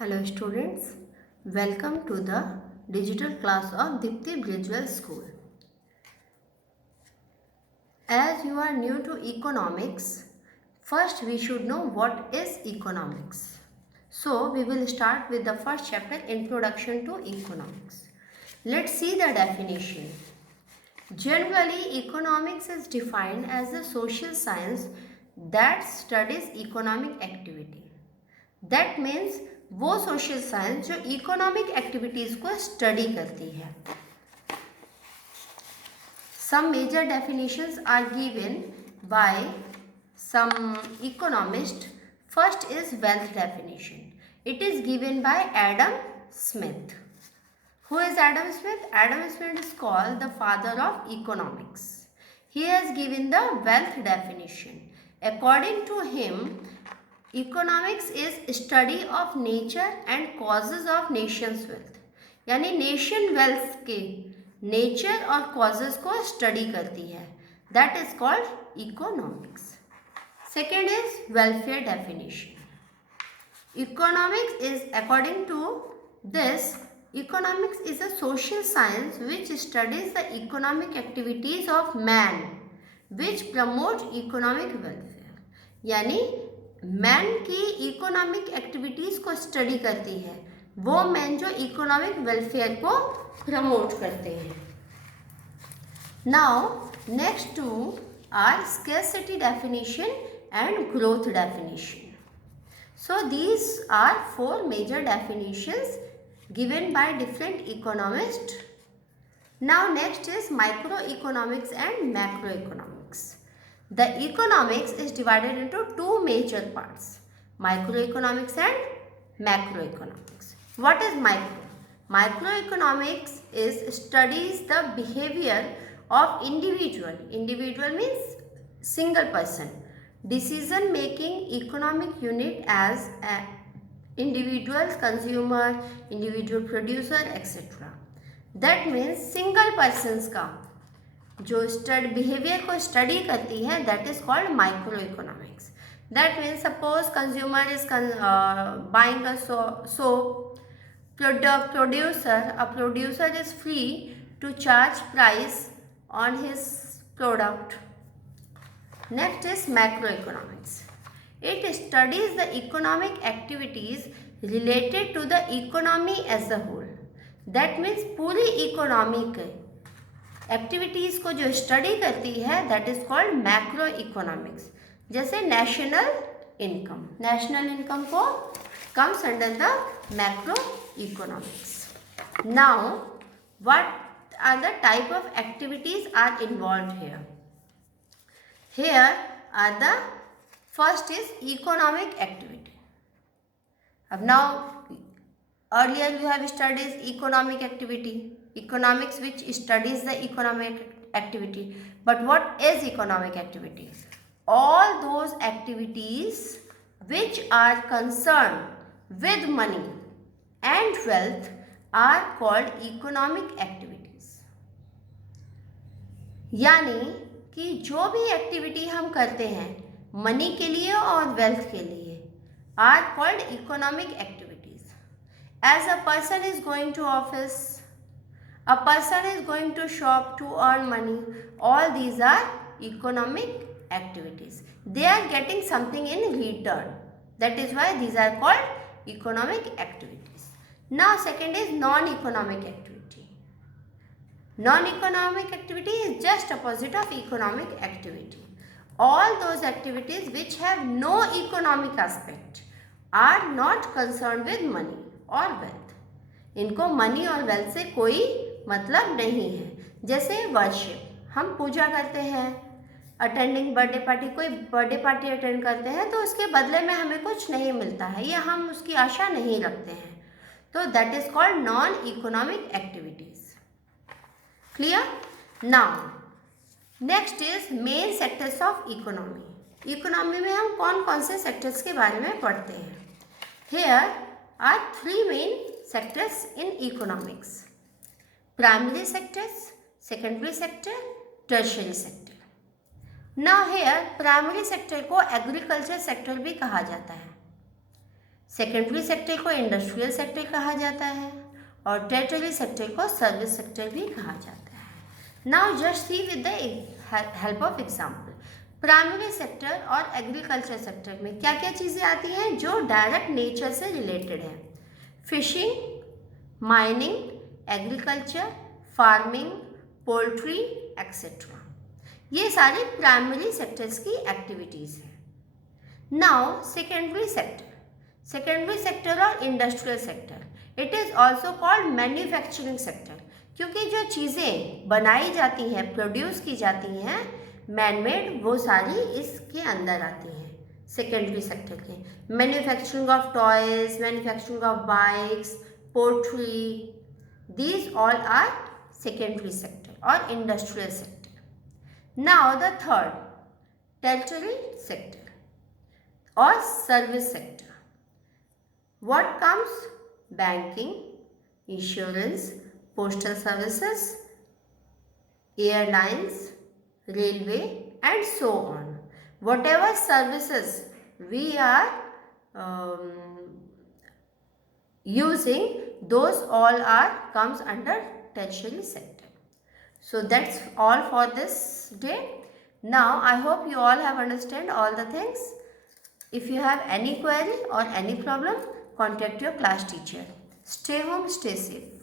Hello students, welcome to the digital class of Dipti Bridgewell School. As you are new to economics, first we should know what is economics. So we will start with the first chapter, Introduction to Economics. Let's see the definition. Generally, economics is defined as the social science that studies economic activity. That means वो social science जो economic activities को study करती है. Some major definitions are given by some economists. First is wealth definition. It is given by Adam Smith. Who is Adam Smith? Adam Smith is called the father of economics. He has given the wealth definition. According to him, economics is study of nature and causes of nations wealth. यानी nation wealth के nature और causes को study करती है. That is called economics. Second is welfare definition. Economics is according to this, economics is a social science which studies the economic activities of man which promote economic welfare. यानी man की economic activities को study करती है, वो मैन जो economic welfare को promote करते हैं. Now next two are scarcity definition and growth definition. So these are four major definitions given by different economist. Now next is micro economics and macro economics. The economics is divided into two major parts, microeconomics and macroeconomics. What is micro? Microeconomics is studies the behavior of individual. Individual means single person. Decision making economic unit as individual consumer, individual producer, etc. That means single persons का जो बिहेवियर को study करती है, that is called micro economics. That means suppose consumer is buying a soap. Producer is free to charge price on his product. Next is macro economics. It studies the economic activities related to the economy as a whole. That means पूरी economy के activities को जो study करती है, that is called macro economics. जैसे national income. National income को comes under the macro economics. Now what are the type of activities are involved here. Here are the first is economic activity. अब now earlier you have studied economic activity, economics which studies the economic activity. But what is economic activity? All those activities which are concerned with money and wealth are called economic activities. यानी कि जो भी एक्टिविटी हम करते हैं मनी के लिए और वेल्थ के लिए are called economic activities. As a person is going to office, a person is going to shop to earn money, all these are economic activities. They are getting something in return. That is why these are called economic activities. Now second is non-economic activity. Non-economic activity is just opposite of economic activity. All those activities which have no economic aspect are not concerned with money और वेल्थ. इनको मनी और वेल्थ से कोई मतलब नहीं है. जैसे वर्शिप, हम पूजा करते हैं, अटेंडिंग बर्थडे पार्टी, कोई बर्थडे पार्टी अटेंड करते हैं तो उसके बदले में हमें कुछ नहीं मिलता है या हम उसकी आशा नहीं रखते हैं, तो that is called non economic activities. Clear. Now next is main sectors of economy. Economy में हम कौन कौन से सेक्टर्स के बारे में पढ़ते हैं. Here are three main sectors in economics: primary sectors, secondary sector, tertiary sector. Now here primary sector को agriculture sector भी कहा जाता है. सेकेंडरी सेक्टर को इंडस्ट्रियल सेक्टर कहा जाता है और टर्शियरी सेक्टर को सर्विस सेक्टर भी कहा जाता है। Now just see with the help of example. Primary sector और एग्रीकल्चर सेक्टर में क्या क्या चीज़ें आती हैं जो डायरेक्ट नेचर से रिलेटेड है? Fishing, mining, agriculture, farming, poultry etcetera, ये सारी प्राइमरी सेक्टर्स की एक्टिविटीज़ हैं। नाउ सेकेंडरी सेक्टर और industrial sector, it is also called manufacturing sector, क्योंकि जो चीज़ें बनाई जाती हैं, प्रोड्यूस की जाती हैं मैनमेड, वो सारी इसके अंदर आती हैं सेकेंडरी सेक्टर के। Manufacturing of toys, manufacturing of bikes, poultry, these all are secondary sector और industrial sector. Now the third, tertiary sector और service sector. What comes? Banking, insurance, postal services, airlines, railway and so on. Whatever services we are using, those all are comes under tertiary sector. So that's all for this day. Now I hope you all have understand all the things. If you have any query or any problem, contact your class teacher. Stay home, stay safe.